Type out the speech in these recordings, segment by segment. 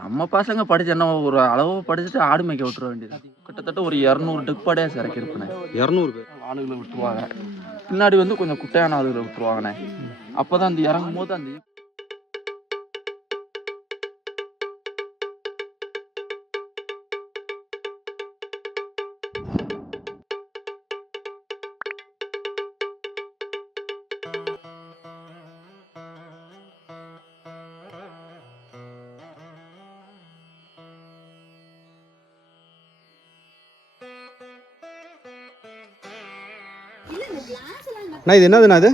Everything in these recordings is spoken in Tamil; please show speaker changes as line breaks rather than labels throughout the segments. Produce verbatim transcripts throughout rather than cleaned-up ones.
நம்ம பசங்க படிச்சு என்ன ஒரு அளவு படிச்சுட்டு ஆடு மேய்க்க விட்டுற வேண்டியது. கிட்டத்தட்ட ஒரு இரநூறு டெக்பாடே சிறக்கி இருப்பேன்.
இரநூறு பேர்
ஆளுகளை விட்டுருவாங்க. பின்னாடி வந்து கொஞ்சம் குட்டையான ஆளுகளை விட்டுருவாங்கண்ணே. அப்பதான் அந்த இறங்கும் போது அந்த
அண்ணா இது என்னதுண்ணா இது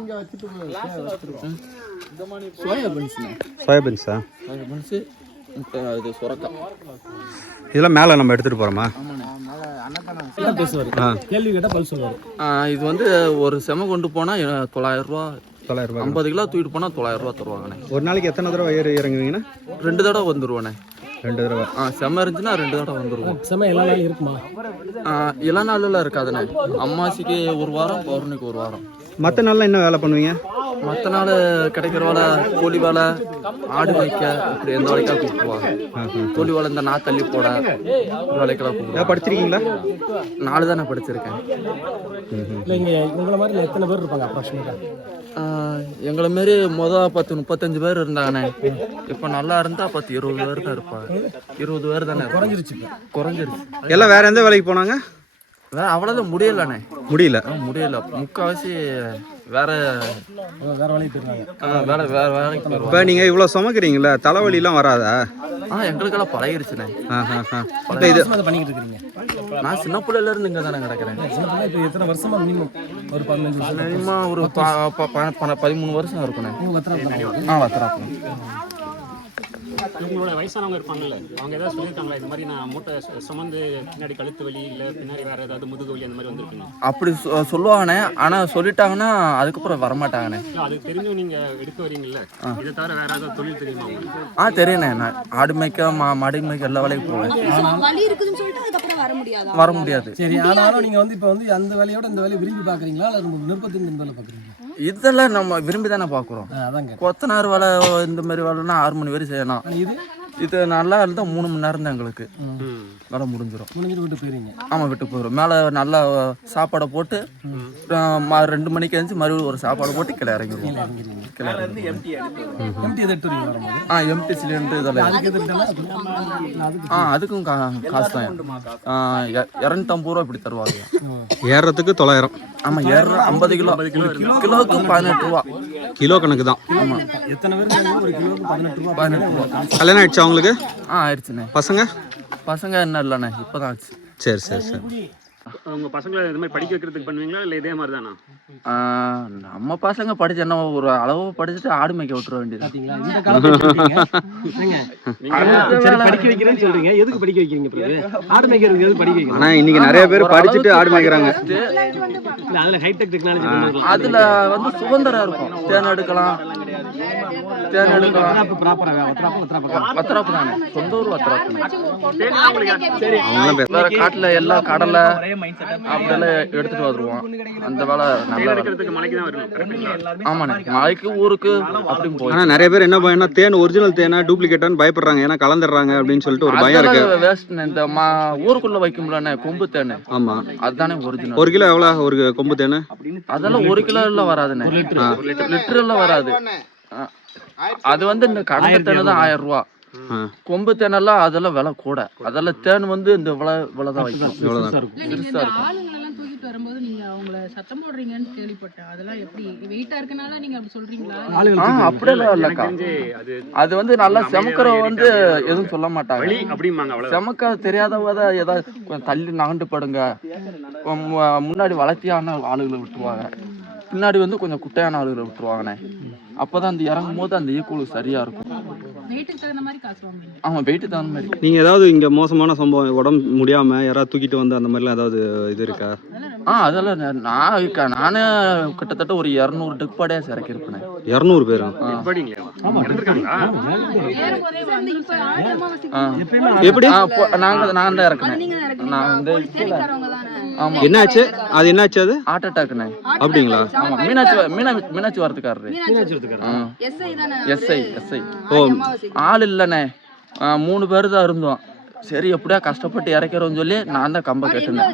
சோயாபீன்ஸ்ண்ணே.
சோயாபீன்ஸா?
சோயாபீன்ஸு இது சுரக்கா.
இதெல்லாம் மேலே நம்ம எடுத்துகிட்டு போகிறோமா?
கேள்வி கேட்டால் பதில் சொல்லுவார்.
இது வந்து ஒரு செம கொண்டு போனால் தொள்ளாயிரம் ரூபா.
தொள்ளாயிரம் ரூபா.
ஐம்பது கிலோ தூக்கிட்டு போனால் தொள்ளாயிரம் ரூபா தருவாங்கண்ணே.
ஒரு நாளைக்கு எத்தனை தடவை ஏறி இறங்குவீங்கண்ணா?
ரெண்டு தடவை வந்துருவானே.
ரெண்டு தடவை.
ஆ செம இருந்துச்சுன்னா ரெண்டு தடவை வந்துருவோம்.
செம எல்லா நாளும் இருக்குமா?
எல்லா நாளும் இருக்காதுண்ணே. அம்மாசிக்கு ஒரு வாரம், பௌர்ணமிக்கு ஒரு வாரம்.
மற்ற நாளில் என்ன வேலை பண்ணுவீங்க?
மற்ற நாள் கிடைக்கிற வேலை கோழி வேலை, ஆடு வைக்க, இப்படி எந்த வேலைக்காக கூப்பிடுவாங்க. கோழி வேலை இந்த நான் தள்ளி போட வேலைக்கெல்லாம் கூப்பிடுவாங்க.
படிச்சிருக்கீங்களா?
நாலு தான் நான் படிச்சிருக்கேன்.
இல்லை இங்கே உங்களை மாதிரி எத்தனை பேர் இருப்பாங்க அப்ராக்சிமேட்டாக?
எங்களை மாரி மொதல் பத்து முப்பத்தஞ்சு பேர் இருந்தாங்கண்ணே. இப்போ நல்லா இருந்தால் பத்து இருபது பேர் தான் இருப்பாங்க. இருபது பேர் தானே.
குறைஞ்சிருச்சு.
குறைஞ்சிருச்சு.
எல்லாம் வேற எந்த வேலைக்கு போனாங்க?
வேற அவ்வளோதான் முடியலண்ணே.
முடியல
முடியல முக்கால்வாசி வேற
வேற வேலைக்கு போயிருந்தாங்க.
வேலை வேற வேலைக்கு போயிருவாங்க.
இப்போ நீங்கள் இவ்வளோ சுமக்கிறீங்களா, தலைவலிலாம் வராதா?
ஆ எங்களுக்கெல்லாம் பழகிருச்சுண்ணே.
இப்போ இது பண்ணிக்கிட்டு இருக்கிறீங்க?
நான் சின்ன பிள்ளைல இருந்து இங்கே தானே கிடக்கிறேன்.
இப்போ எத்தனை வருஷமா? மினிமம் ஒரு பதினஞ்சு வருஷம்.
மினிமம் ஒரு பதிமூணு வருஷம் இருக்குண்ணே. ஆ வத்திராப்பம்.
உங்களோட வயசானவங்க இருப்பாங்கல்ல, அவங்க ஏதாவது சொல்லியிருக்காங்களா இந்த மாதிரி நான் மூட்டை சுமந்து பின்னாடி கழுத்து வலி இல்லை பின்னாடி வேற ஏதாவது முதுகு வலி அந்த மாதிரி வந்துருக்குங்க?
அப்படி சொல்லுவாங்கண்ணே. ஆனால் சொல்லிட்டாங்கன்னா அதுக்கப்புறம் வரமாட்டாங்கண்ணே.
அது தெரிஞ்சும் நீங்கள் எடுக்க வரீங்கல்ல, இதை தவிர வேற ஏதாவது தொழில் தெரியுமா உங்களுக்கு?
ஆ தெரியுண்ணே. நான் ஆடு மேய்க்க மா மாடு மேய்க்க எல்லா வேலைக்கும் போவேன். வர முடியாது.
சரி, ஆனாலும் நீங்கள் வந்து இப்போ வந்து அந்த வேலையோட இந்த வேலையை விரும்பி பார்க்குறீங்களா இல்லை நிருபத்தின் இந்த வேலை பார்க்குறீங்களா?
இதெல்லாம் நம்ம விரும்பி தானே பார்க்குறோம்.
அதாங்க
கொத்தனார் வேலை இந்த மாதிரி வேலைன்னா ஆறு மணி வரை செய்யணும்.
இது
இது நல்லா இருந்தால் மூணு மணி நேரம் தான் எங்களுக்கு வேலை முடிஞ்சிடும்.
முடிஞ்சிட்டு விட்டு போயிருங்க?
ஆமாம் விட்டு போயிடும். மேலே நல்லா சாப்பாடை போட்டு ரெண்டு மணிக்கு எழுந்து மறுபடியும் ஒரு சாப்பாடு போட்டு கீழே இறங்கிடுவோம். கீழே ஆ எம்டி சிலிண்டர் இதெல்லாம். ஆ அதுக்கும் காசு தான். இரநூத்தம்பது ரூபா இப்படி தருவாங்க.
ஏறுறதுக்கு தொள்ளாயிரம்.
ஆமாம் ஏற ஐம்பது கிலோ கிலோவுக்கு பதினெட்டு ரூபா.
கிலோ கணக்கு தான்.
ஆமாம்.
எத்தனை பேர்? ஒரு கிலோவுக்கு பதினெட்டு ரூபா.
பதினெட்டு ரூபா.
கல்யாணம் ஆயிடுச்சா உங்களுக்கு?
ஆ ஆயிடுச்சுண்ணே.
பசங்க?
பசங்க என்ன இல்லைண்ணே, இப்போ தான் ஆச்சு.
சரி சரி சரி.
உங்கள் பசங்களை இது மாதிரி படிக்க வைக்கிறதுக்கு பண்ணுவீங்களா இல்லை இதே மாதிரி தானா?
நம்ம பசங்க படிச்சு என்ன ஒரு அளவு படிச்சுட்டு ஆடு மேய்க்க விட்டுற வேண்டியது.
இந்த காலத்துல படிக்க வைக்கிறேன்னு சொல்றீங்க, எதுக்கு படிக்க வைக்கிறீங்க? ஆடு மேய்க்கிறதுக்கு எதுக்கு படிக்க வைக்கிறீங்க?
ஆனா இன்னைக்கு நிறைய பேர் படிச்சுட்டு ஆடு மேய்க்கிறாங்க.
அதுல ஹைடெக் டெக்னாலஜி
அதுல வந்து சுதந்திரம் இருக்கும். தேன் எடுக்கலாம், தேன் எடுக்கலாம். வத்திராப்பு தானே, சொந்த ஊர் வத்திராப்பு. வேற காட்டுல எல்லா கடலை அப்படியெல்லாம் எடுத்துட்டு வந்துருவோம். அந்த வேலை நல்லா
மலைக்கு தான் வரணும்.
ஆமாண்ணே, மலைக்கு ஊருக்கு அப்படின்னு போய்.
ஆனா நிறைய பேர் என்ன பயம்னா தேன் ஒரிஜினல் தேனா டூப்ளிகேட்டான்னு பயப்படுறாங்க. ஏன்னா கலந்துடுறாங்க அப்படின்னு சொல்லிட்டு ஒரு பயம் இருக்கு.
வேஸ்ட். இந்த ஊருக்குள்ள வைக்க முடியலண்ணே கொம்பு தேனு. ஆமா அதுதானே ஒரிஜினல்.
ஒரு கிலோ எவ்வளவு ஒரு கொம்பு தேனு?
அதெல்லாம் ஒரு கிலோ எல்லாம் வராதுண்ணே, லிட்டர் எல்லாம் வராது. அது வந்து இந்த கடலை தேனு தான் ஆயிரம் ரூபா. கொம்பு தேனெல்லாம் அதெல்லாம் விலை கூட. அதெல்லாம் தேன் வந்து இந்த விலை விலைதான் வைக்கும்.
வரும்போது நீங்க அவங்கள சத்தம் போடுறீங்கன்னு கேள்விப்பட்டேன். அதெல்லாம் எப்படி வெயிட்டா இருக்கனால நீங்க அப்படி சொல்றீங்களா?
அப்படியெல்லாம் இல்லக்கா. அது வந்து நல்லா செமக்கிற வந்து எதுவும் சொல்ல மாட்டாங்க. செமக்க தெரியாதவங்க ஏதாவது கொஞ்சம் தள்ளி நகண்டு படுங்க, முன்னாடி வளர்த்தியான ஆளுகளை விட்டுருவாங்க, பின்னாடி வந்து கொஞ்சம் குட்டையான ஆளுகளை விட்டுருவாங்கண்ணே. அப்பதான் அந்த இறங்கும் போது அந்த ஈக்குவல் சரியா இருக்கும். ஆமா வெயிட்டு தகுந்த மாதிரி.
நீங்க ஏதாவது இங்க மோசமான சம்பவம், உடம்பு முடியாம யாராவது தூக்கிட்டு வந்து அந்த மாதிரிலாம் ஏதாவது இது இருக்கா?
ஆ அதெல்லாம் நான் நானே கிட்டத்தட்ட ஒரு இரநூறு டெக்பாடே சிறக்கி இருப்பேன்.
இரநூறு பேரும் எப்படி?
நாங்க நான் தான் இறக்குனேன். நான் வந்து ஆமா.
என்னாச்சு அது? என்னாச்சு அது?
ஹார்ட் அட்டாக்ண்ணே.
அப்படிங்களா?
ஆமா. மீனாட்சி மீனாட்சி மீனாட்சி வரதுக்காரரு. SI SI. ஓ ஆள் இல்லண்ணே, ஆ, மூணு பேர் தான் இருந்தோம். சரி எப்படியா கஷ்டப்பட்டு இறக்கிறோம்னு சொல்லி நான் தான் கம்பை கட்டினேன்.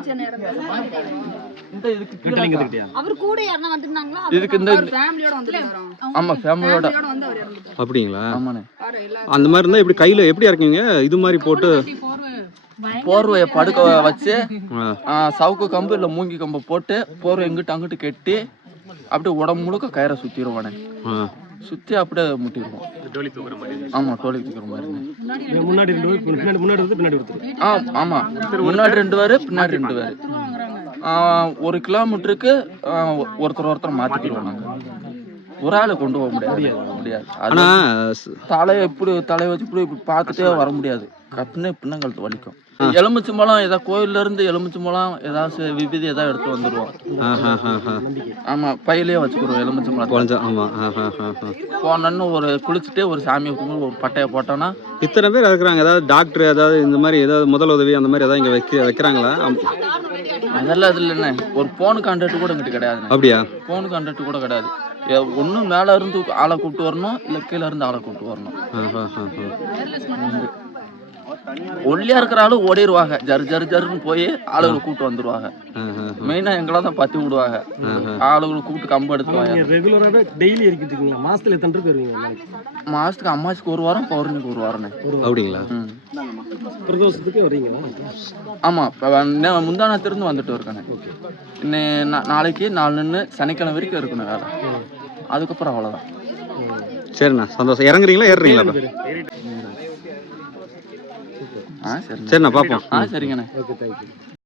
அவர் கூட யாரனா வந்திருந்தாங்களா?
இதுக்கு இந்த
ஃபேமிலியோட வந்திருந்தாரா?
ஆமா ஃபேமிலியோட.
வந்து அவர் இறந்துட்டார்.
அப்படிங்களா?
ஆமாண்ணே.
அந்த மாதிரி இருந்தா இப்படி கையில எப்படி இறக்குவீங்க? இது மாதிரி போட்டு
போர்வையை படுக்க வச்சு
ஆ.
ஆ, சவுக்கு கம்பு இல்லை மூங்கி கம்பை போட்டு போர்வை எங்கிட்ட அங்கிட்டு கட்டி அப்படியே உடம்பு முழுக்க கயிறை சுத்திடுவானே.
ஆ.
சுத்தி அப்படியே முட்டிடுவோம்.
டோலி தூக்குற மாதிரி.
ஆமா டோலி தூக்குற மாதிரி.
முன்னாடி ரெண்டு பேர் பின்னாடி முன்னாடி வந்து பின்னாடி ஒருத்தர்.
ஆ ஆமா முன்னாடி ரெண்டு பேரு பின்னாடி ரெண்டு பேரு. ஆ, ஒரு கிலோமீட்டருக்கு ஆ, ஒருத்தர் ஒருத்தர் மாத்திக்கிடுவோம் நாங்க. ஒரு ஆளை கொண்டு போக முடியாது முடியாது.
ஆனா
அது தலையை இப்படி தலையை வச்சு இப்படி இப்படி பார்த்துட்டே வர முடியாது. கத்துனே பின்னங்கழுத்து வலிக்கும். எலுமிச்சை பழம் ஏதாவது கோயில்ல இருந்து எலுமிச்சை பழம் ஏதாவது விபதி ஏதாவது எடுத்து வந்துடுவோம்.
ஆஹா, ஆஹா.
ஆமா பையிலேயே வச்சுக்கிறோம் எலுமிச்சை பழம்.
குழஞ்ச ஆமா. ஆஹா, ஆஹா.
போனோன்னு ஒரு குளிச்சுட்டு ஒரு சாமியை கும்பிட்டு ஒரு பட்டையை போட்டோன்னா
இத்தனை பேர் இருக்கிறாங்க. ஏதாவது டாக்டர் ஏதாவது இந்த மாதிரி ஏதாவது முதல் உதவி அந்த மாதிரி ஏதாவது இங்க வைக்க வைக்கிறாங்களா?
அதெல்லாம் இது இல்லைண்ணே. ஒரு போனு கான்ட்ராக்ட் கூட இங்கிட்டு கிடையாது.
அப்படியா?
போனு கான்ட்ராக்ட் கூட கிடையாது. ஒன்றும் மேலே இருந்து ஆளை கூப்பிட்டு வரணும், இல்லை கீழே இருந்து ஆளை கூப்பிட்டு வரணும்.
ஆஹா, ஆஹா.
ஒல்லியா இருக்கிற ஆளு ஓடிடுவாங்க. ஜரு ஜரு ஜருன்னு போய் ஆளுகளை கூப்பிட்டு வந்துருவாங்க.
ஆஹா.
மெயினா எங்களை தான் பத்தி விடுவாங்க. ஆளுகளை கூப்பிட்டு கம்பு எடுத்துவாங்க.
ரெகுலராகவே டெய்லி இறக்கிட்டு இருக்கீங்களா? மாசத்துல எத்தனை ட்ரிப் வருவீங்க?
மாசத்துக்கு அம்மாச்சிக்கு ஒரு வாரம் பௌர்ணமிக்கு ஒரு வாரம்ண்ணே.
அப்படிங்களா?
ம்.
பிரதோஷத்துக்கு வரீங்களா?
ஆமா முந்தானத்திலிருந்து வந்துட்டு இருக்கேன். இன்னும் நா- நாளைக்கு நாலு நின்று சனிக்கிழமை வரைக்கும் இருக்கணும் வேலை. அதுக்கப்புறம் அவ்வளோதான்.
சரிண்ணா சந்தோஷம். இறங்குறீங்களா ஏறுறீங்களா?
ஆ சரி
சரிண்ணா பார்ப்போம்.
ஆ சரிங்கண்ணே.
Okay, thank you.